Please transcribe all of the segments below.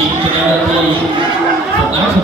team to never play. So that's.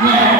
Yeah.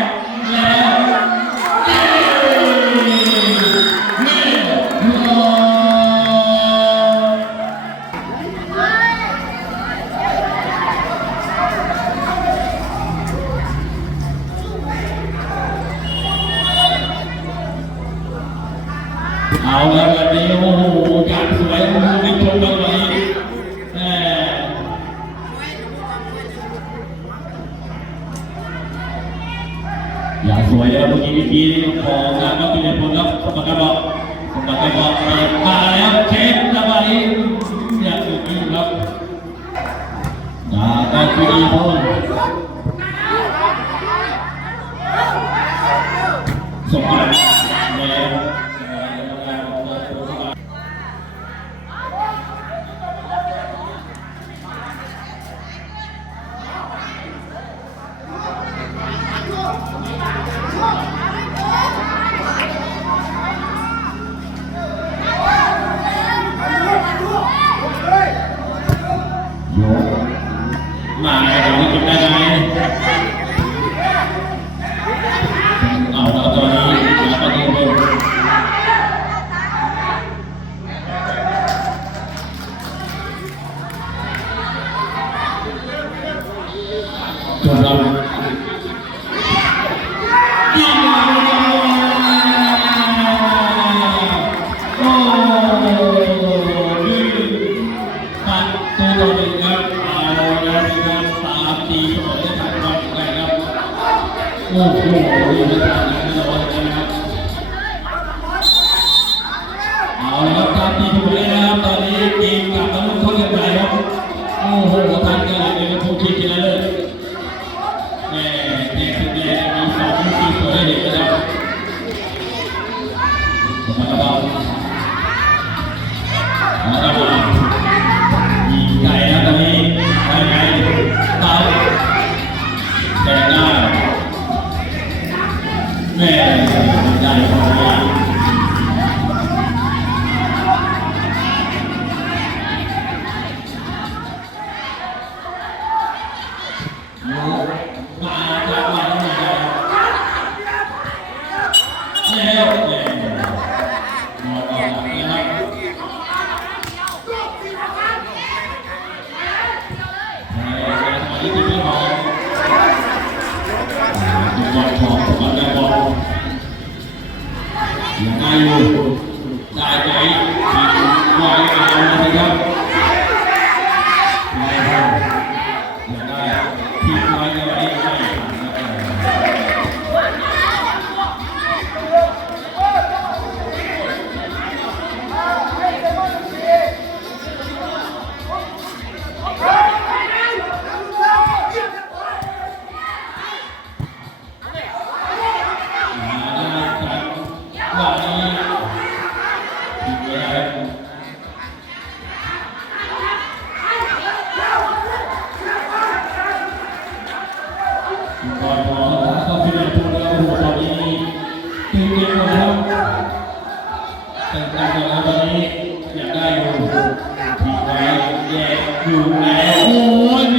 โอ้โล้วครับเอาละครับตาทีมไปเลยนะ Senhor. เข้าไปในตัวแล้วโอ้โหตอนนี้ตีเต้นหมดแล้วตื่นเต้นแล้วตอนนี้อยากได้อยู่ทีไว้แยกอยู่แล้วโอ้ย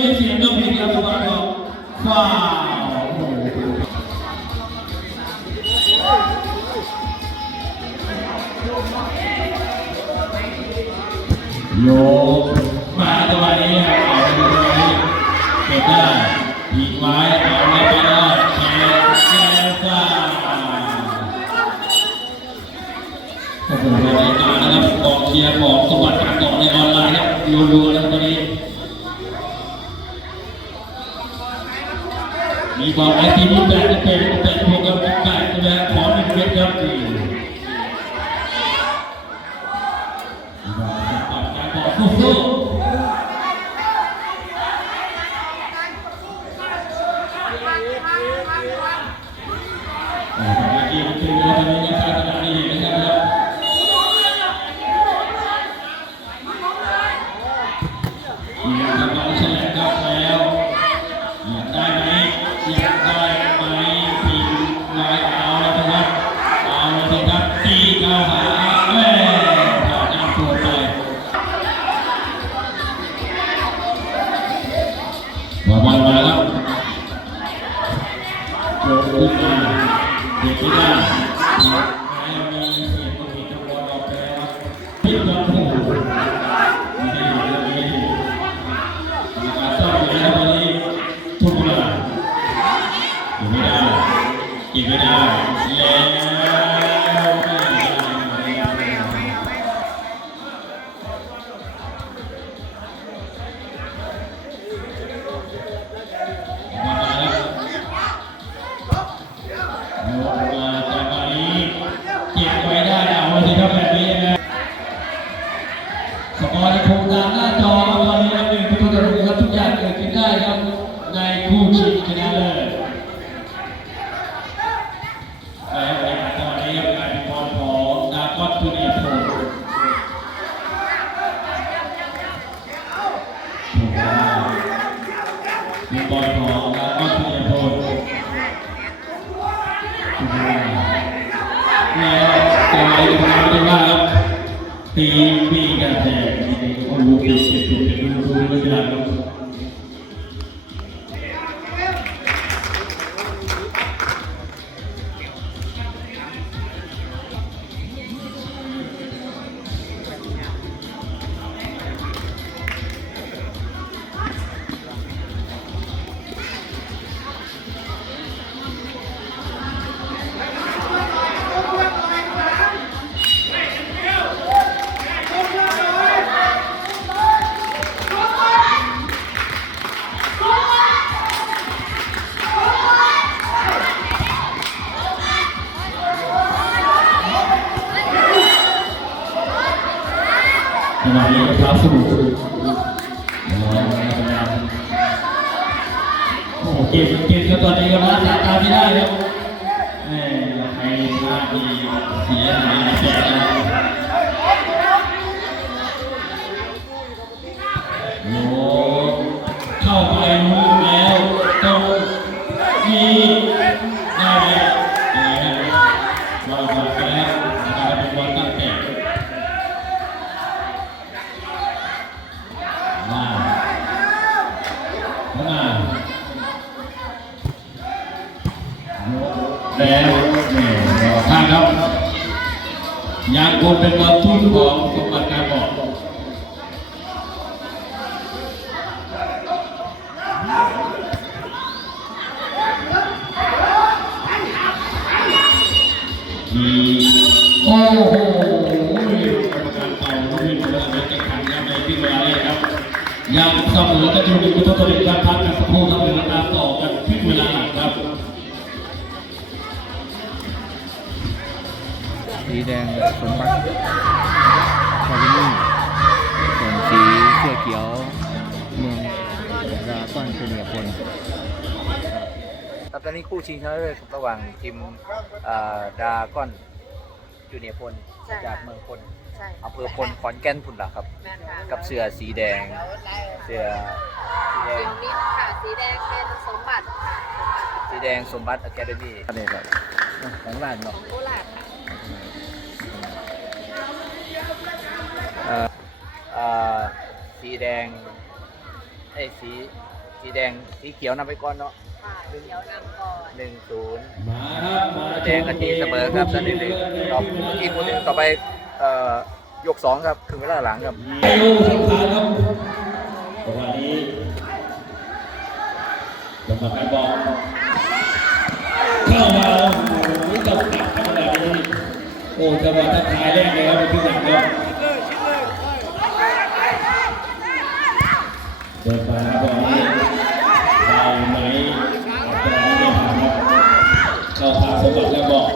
ชียร์ของสมบัติการต่อในออนไลน์ครับรัวๆแล้วตอนนี้ มีบอกไอทีมีแปดเป็นเป็นพวกกับไก่แสดงขอหนึ่งเม็ดครับนี่บอการบอกสู้ อยู่ไม่ได้กินไม่ได้แล้ว ตี โอ้เกมเกมก็ตอนนี้ก็มาตาตาไม่ได้ครับแหมใครพลาดนี่เสียหายแก่ เป็นบอลทุ่ของสมบัติการบอกทีโอ้โหกรรมการเป่าลูกวิ่งเวลาจะขันยังในที่เวลาเลยครับยังเสมอกันอยู่หนึ่งประตูต่อหนึ่งครับพัก แดงสมบัติคารินี่ส่วนสีเสื้อเขียวเมืองดราก้อนเซเนียพลครับตอนนี้คู่ชิงชนะเลิศระหว่างทีมดาก้อนจูเนียพลจากเมืองพลอำเภอพลขอนแก่นพุ่นล่ะครับ กับเสื้อสีแดง เสื้อสีแดงนี้ค่ะสีแดงเป็นสมบัติค่ะสีแดงสมบัติอะคาเดมี่อันนี้แบบของร้านเนาะโคราชค่ะเอ่อเอ่ สีแดงไอ้ยสีสีแดงสีเขียวนำไปก่อนเนาะค่ะเดี๋ยวนำก่อนหนึ่งศูนย์มาครับมาแดงกับทีเสมอครับตอนนี้เลยรอบเมื่อกี้พูดถึงต่อไปเอ่อยกสองครับครึ่งเวลาหลังครับไอ้ลูกสำคัญครับจังหวะนี้จังหวะการบอกเข้ามาแล้วโอ้โหจับตัดขนาดนี้โอ้จังหวะทักทายแรกเลยครับเป็นที่หลังครับ เดินมารตอนนี้ได้ไหมตอนนี้ไม่ผ่านครับเข้าทางสมบัติแล้วบอก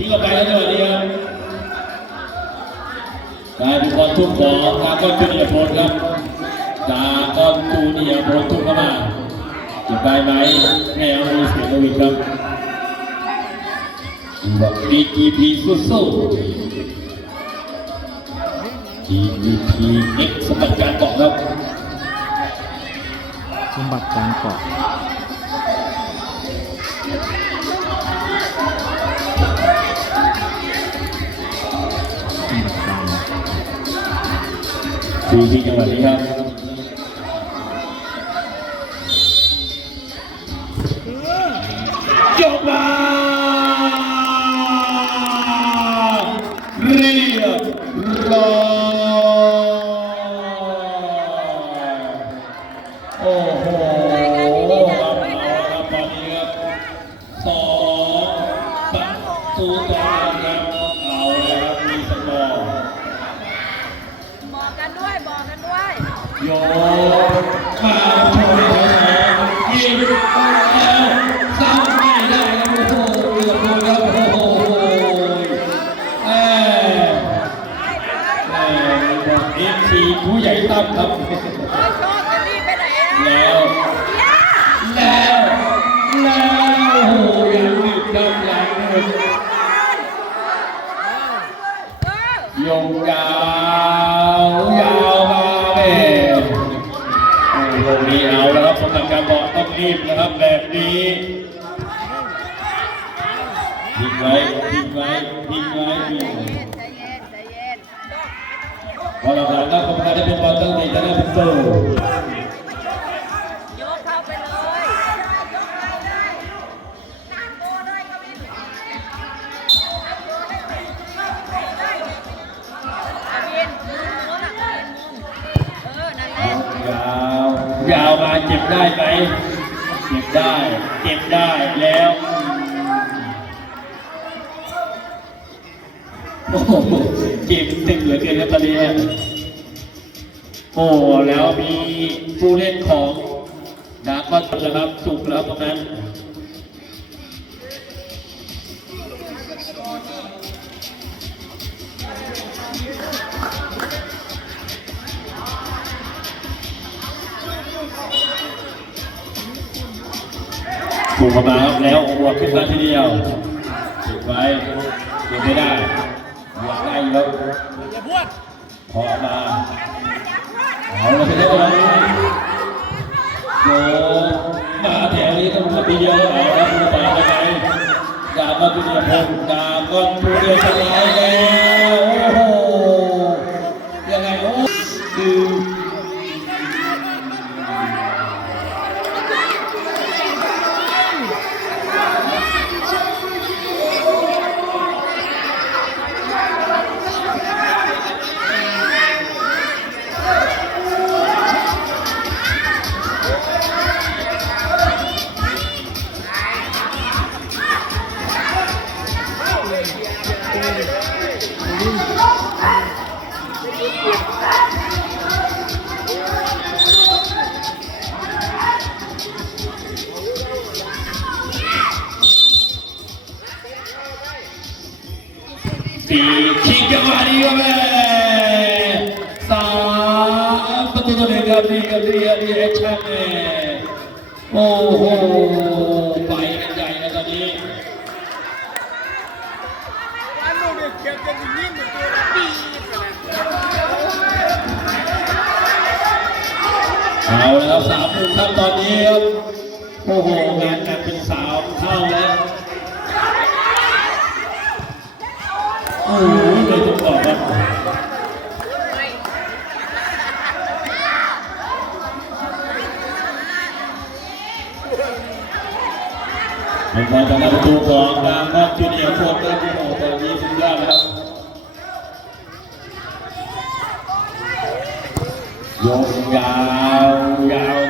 ทีมที่ก็ไปแล้วจังหวะนี้ครับได้เป็นบอลทุ่มของดาก้อนจูเนียร์พลครับดาก้อนจูเนียร์พลทุ่มเข้ามาเก็บได้ไหมแนวมีเสียงวิดครับบอกดีกีพีสู้ๆทีวีพีเอ็กสมบัติการเกาะครับสมบัติการเกาะ ดูที่จังหวัดนี้ครับยกมาเรียบร้อยโอ้โหครับเอาครับตอนนี้ครับสองประตูต่อหนึ่งครับเอาเลยครับมีสกอร์ บอกกันด้วยบอกกันด้วย โยนมาโชว์ให้เขายิงแล้วซ้ำไม่ได้ครับโอ้โหเกือบโดนครับโอ้โหแหม่แหม่บอกเอฟซีผู้ใหญ่ตั้มครับ เฮ้ยโชคจะรีบไปไหนอะ แล้ว เชียร์ แล้วแล้วโอ้โหยังหนึบครับยังหนึบ เออย งยาวยาวมาเบ้โอ้โหนี้เอาแล้วครับสำหรับการบอกต้องรีบนะครับแบบนี้ ทิ้งไว้ทิ้งไว้ทิ้งไว้ทิ้งไว้ใจเย็นใจเย็นพอหลังๆแล้วกรรมการจะเป็นบอลตั้งแต่จะได้เป็นโซ่โยกเข้าไปเลยอาวินมุมโน้นอะมุมเออนั่นแหละยาวยาวมาเจ็บได้ไหมเก็บได้เก็บได้แล้ว อ้แล้วมีผู้เล่นของดาร์คอนนะครับสุกแล้วตรงนั้นถูกมาครับแล้วหัวขึ้นมาทีเดียวติดไว้เก็บไม่ได้อยากได้อยู่แล้วพอมา เอาไปเรื่อยโยมาแถวนี้ต้องมาทีเดียวเอาแล้วมาไปยังไงดาบมาตุเดียพงดาบก็ตุเดียสลายแล้วโอ้โหยังไงโอ้คือ เป็นการทำประตูของทางนักจูเนียร์โฟร์เตอร์ที่ออกตอนนี้สุดยอดนะครับยกยาวยาว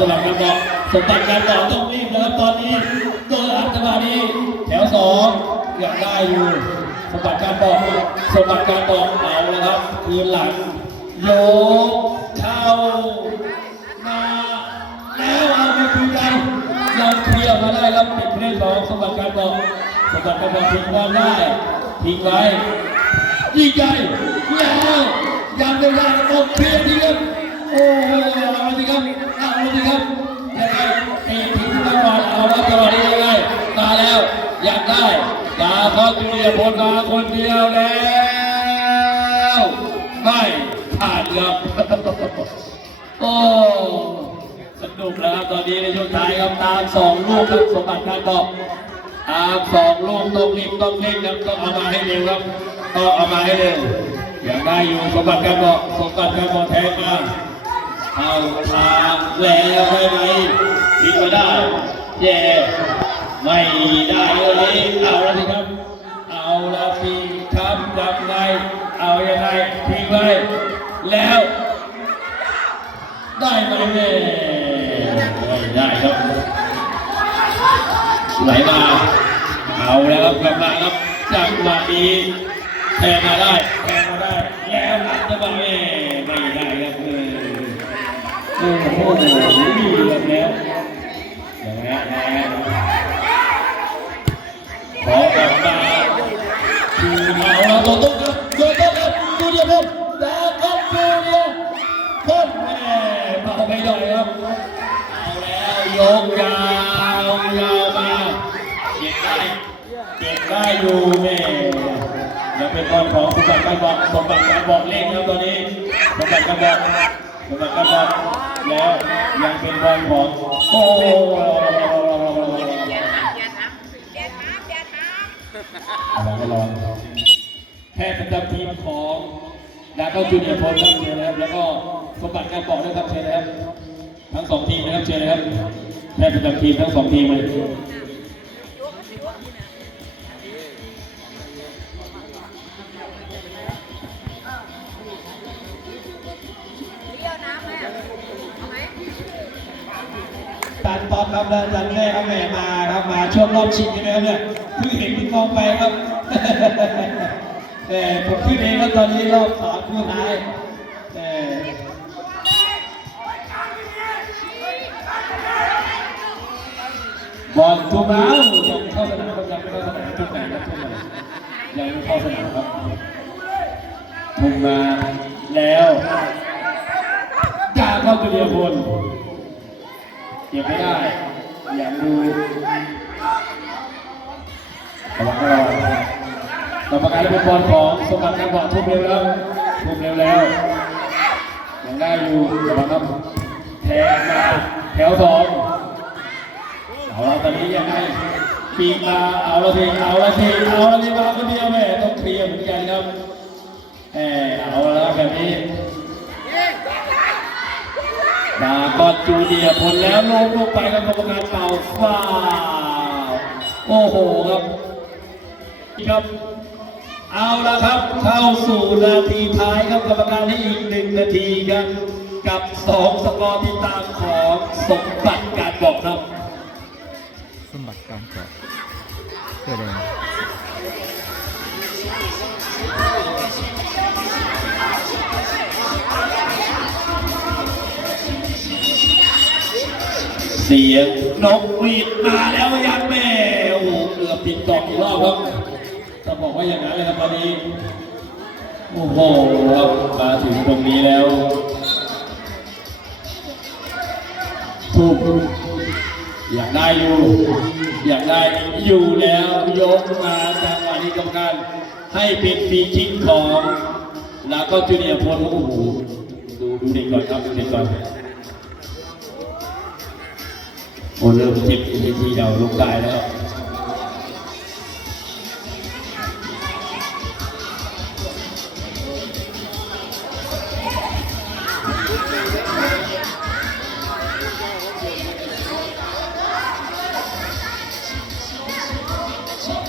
ดียพลเอาละสลับกันบอกสมบัติการต่อต้องรีบนะครับตอนนี้โดนอัดจังหวะนี้แถวสองอยากได้อยู่สมบัติการบอกสมบัติการบอกเอาแล้วครับคืนหลังโยกเข้ามาแล้วเอาไปคืนกันยังเคลียร์มาได้ครับปิดเรื่องของสมบัติการบอกสมบัติการบอกทิ้งไว้ได้ทิ้งไว้ยิงใหญ่แล้วยังไม่ได้ออกเคลียร์ดีครับ โอ้โหเอาละสิครับเอาละสิครับยังไงตีทิ้งตลอดเอาแล้วจังหวะนี้ยังไงมาแล้ว อยากได้ดาเขาจุลียพลมาคนเดียวแล้วไม่ผ่านครับโอ้สนุกแล้วครับตอนนี้ในช่วงท้ายครับตามสองลูกครับสมบัติการบอกตามสองลูกต้องรีบต้องเร่งครับต้องเอามาให้เร็วครับต้องเอามาให้เร็วอยางได้อยู่สมบัติการบอกสมบัติการบอกแทงมา เอาทางแล้วได้ไหมทิ้งมาได้แย่ไม่ได้เลยเอาละสิครับ เอาละสิครับยังไงเอายังไงทิ้งไว้แล้ว ได้ไหมแม่ไม่ได้ครับไหลมาเอาแล้วครับกลับมาครับจังหวะนี้แทงมาได้แทงมาได้แล้วหลังจังหวะแม่ไม่ได้ครับเออ โอ้โหดีแล้วอย่างนี้นะขอกลับมาคือเอาเราตัวตุ๊กครับตัวตุ๊กครับตัวเดียวครับดาครับตัวเดียวพ่นแม่เบาไปหน่อยครับเอาแล้วยกยาวยาวมาเก็บได้เก็บได้อยู่แม่ยังเป็นบอลของสมบัติการบอกสมบัติการบอกเล่นครับตอนนี้สมบัติการบอก สำหรับการบอลแล้วยังเป็นบอลของโอ้อะไรก็ลองแพทย์ประจำทีมของดาเก้าจูเนียร์พลครับเชิญนะครับ แล้วก็สมบัติการบอกด้วยครับเชิญนะครับ ทั้งสองทีมนะครับเชิญนะครับแพทย์ประจำทีมทั้งสองทีมเลย ป๊อปครับและอาจารย์แม่ครับแม่มาครับมาช่วงรอบชิงใช่ไหมครับเนี่ยเพิ่งเห็นพี่กองไปครับแต่ผมขึ้นเองครับตอนนี้รอบสามคู่ท้ายแต่บอลทุกแล้วยังเข้าสนามครับยังไม่เข้าสนามทุกไหนครับทุกไหนยังไม่เข้าสนามครับทุกมมาแล้วกาเข้าตัวเดียวบน เก็บไม่ได้ อยากดูระวังระวังกรรมการเป็นบอลของสมบัติการบอกทุบเร็วแล้วทุบเร็วแล้วยังได้อยู่ระวังครับแทงมาแถวสองเอาละตอนนี้ยังไงปีกมาเอาละสิเอาละสิเอาละสิมาคนเดียวแม่ต้องเคลียร์เหมือนกันครับแหมเอาละแบบนี้ ดากอนจูเนียผลแล้วลงลงไปแล้วกรรมการเป่าฟาวโอ้โหครับครับ เอาละครับ เข้าสู่นาทีท้ายครับกรรมการให้อีกหนึ่งนาทีครับ กับสองสกอร์ที่ตามของสมบัติการบอกครับ สมบัติการเกเสื้อแดง เสียงนกหวีดมาแล้วยันแม่โอ้โหเกือบติดต่ออีกรอบครับต้องบอกว่าอย่างนั้นเลยครับตอนนี้โอ้โหครับมาถึงตรงนี้แล้วถูกอยากได้อยู่ อยากได้อยู่แล้วยกมาจังหวะนี้กรรมการให้เป็นฟรีคิกของแล้วก็จูเนียร์พลโอ้โหดูดูเด็กก่อนครับดูเด็กก่อน โอ้เริ่มจิบทีทีเราลุกได้แล้ว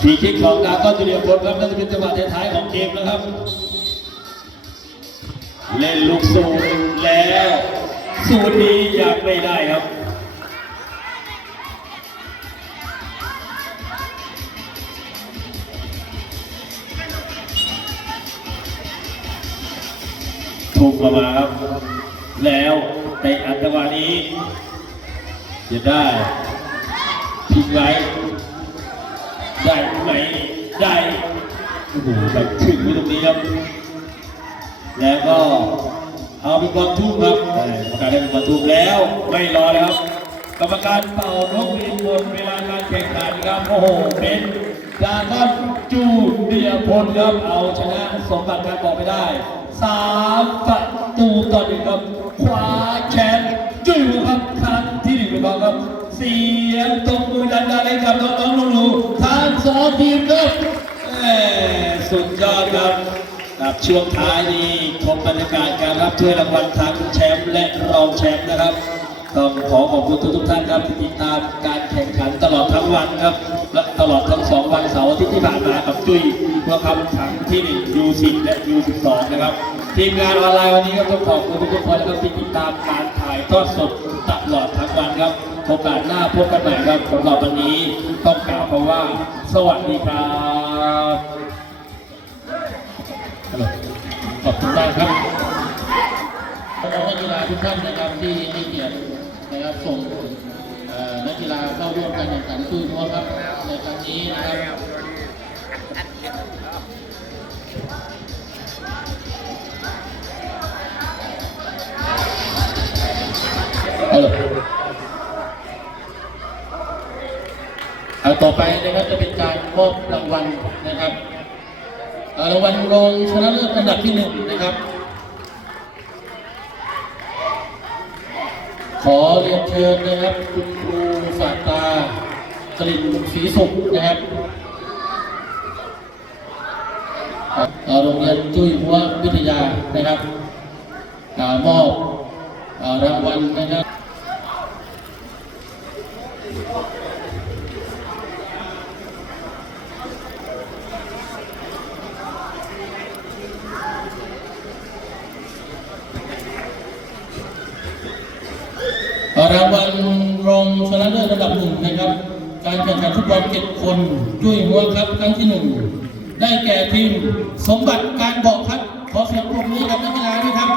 ทีคิกของดาวก็จะเรียบร้อยครับน่าจะเป็นจังหวะท้ายๆของเกมนะครับ เล่นลูกสูงแล้ว สูตรนี้ยังไม่ได้ครับ ถูกประมาครับ แล้วในอันตรวานี้จะได้ทิ้งไว้ได้ไหมได้โอ้โหแบบถึงไว้ตรงนี้ครับ แล้วก็เอาเป็นบอลทุ่มครับเออกรรมการได้เป็นบอลทุ่มแล้วไม่รอแล้วครับ กรรมการเป่านกหวีดหมดเวลาการแข่งขันครับโอ้โหเป็นดาคอนจูเดียพลครับเอาชนะสมบัติการบอกไปได้ สามประตูต่อหนึ่งครับคว้าแชมป์จุยครับครั้งที่หนึ่งของครับเสียงตบมือดังๆให้กับน้องๆหนูๆทั้งสองทีมครับสุดยอดครับครับช่วงท้ายนี้ชมบรรยากาศการรับถ้วยรางวัลทั้งแชมป์และรองแชมป์นะครับต้องขอขอบคุณทุกทุกท่านครับที่ติดตามการแข่งขันตลอดทั้งวันครับและตลอดทั้งสองวันเสาร์อาทิตย์ที่ผ่านมากับจุ้ยเพื่อคำถังที่1 U10 และ U12 นะครับ ทีมงานออนไลน์วันนี้ก็ต้องขอบคุณทุกคนครับที่ติดตามการถ่ายทอดสดตลอดทั้งวันครับโอกาสหน้าพบกันใหม่ครับสำหรับวันนี้ต้องกล่าวคำว่า สวัสดีครับขอบคุณมากครับขอบคุณนักกีฬาทุกท่านนะครับที่ให้เกียรตินะครับส่งนักกีฬาเข้าร่วมการแข่งขันตู้ทัวครับในครั้งนี้นะครับ เอาต่อไปนะครับจะเป็นการมอบรางวัลนะครับรางวัลรองชนะเลิศอันดับที่หนึ่งนะครับ ขอเรียนเชิญนะครับ คุณครูศาตากลิ่นศรีสุขนะครับโรงเรียนจุ้ยหัววิทยานะครับมอบอ่ารางวัลนะครับ รางวัลรองชนะเลิศระดับหนึ่งนะครับ การ แข่งขันฟุตบอลเจ็ดคนด้วยหัวครับครั้งที่หนึ่งได้แก่ทีมสมบัติการบอกครับ ขอเสียงปรบมือกับนักกีฬาด้วยครับ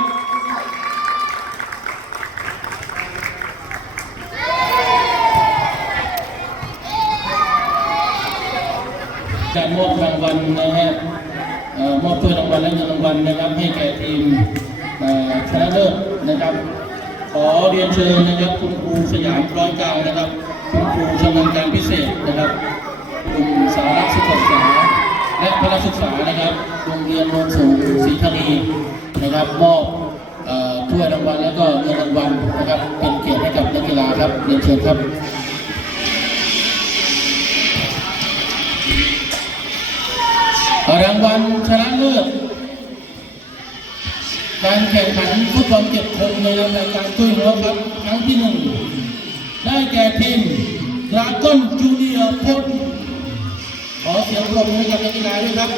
การมอบรางวัลนะฮะมอบถ้วยรางวัลและเงินรางวัลนะครับให้แก่ทีมชนะเลิศนะครับ ขอเรียนเชิญนะครับคุณครูสยามร้อยก้างนะครับ คุณครูชำนาญการพิเศษนะครับกลุ่มสาระศึกษา และพละศึกษานะครับโรงเรียนโนนสูงศรีธานีนะครับมอบถ้วยรางวัลและก็เงินรางวัลนะครับเป็นเกียรติให้กับนักกีฬาครับเรียนเชิญครับรางวัลชนะเลิศการแข่งขันฟุตบอลเจ็ดคนในรายการช่วยหัวครับครั้งที่หนึ่ง ได้แก่ทีมดราก้อนจูเนียร์พลขอเสียงปรบมือให้กับนักกีฬาด้วยครับ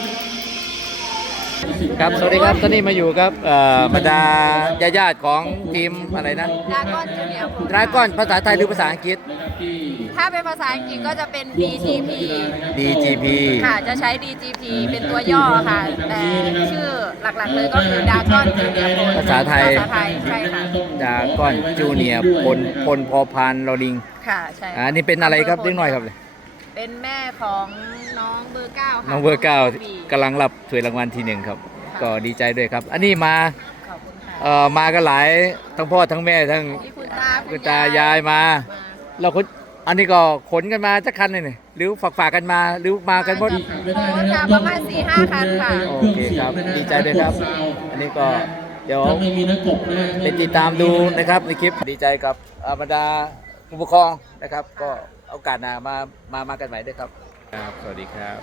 ครับ สวัสดีครับ ตอนนี้มาอยู่กับเอ่อบรรดาญาติๆของทีมอะไรนะดราก้อนจูเนียร์ดราก้อนภาษาไทยหรือภาษาอังกฤษนะครับที่ถ้าเป็นภาษาอังกฤษก็จะเป็น DGP DGP ค่ะ จะใช้ DGP เป็นตัวย่อค่ะ แต่ชื่อหลักๆเลยก็คือดราก้อนจูเนียร์ภาษาไทย ภาษาไทย ใช่ค่ะดราก้อนจูเนียร์พลพลพอพานลอลิง ค่ะ ใช่อ่านี่เป็นอะไรครับเล็กน้อยครับเป็นแม่ของน้องเบอร์เก้าค่ะน้องเบอร์เก้าบีกำลังรับถ้วยรางวัลที่หนึ่งครับ ก็ดีใจด้วยครับ อันนี้มาขอบคุณค่ะเอ่อมากันหลายทั้งพ่อทั้งแม่ทั้งนี่คุณตาคุณตายายมา เราคนอันนี้ก็ขนกันมาจักคันเลยนี่หรือฝากฝากๆกันมาหรือมากันหมดโอ้จะประมาณสี่ห้าคันค่ะ โอเคครับดีใจด้วยครับ อันนี้ก็เดี๋ยว ถ้าไม่มีนักกบนะไปติดตามดูนะครับในคลิปดีใจกับอ่าบรรดาผู้ปกครองนะครับ ก็ โอกาสหน้ามามามากันใหม่ด้วยครับ ครับ สวัสดีครับ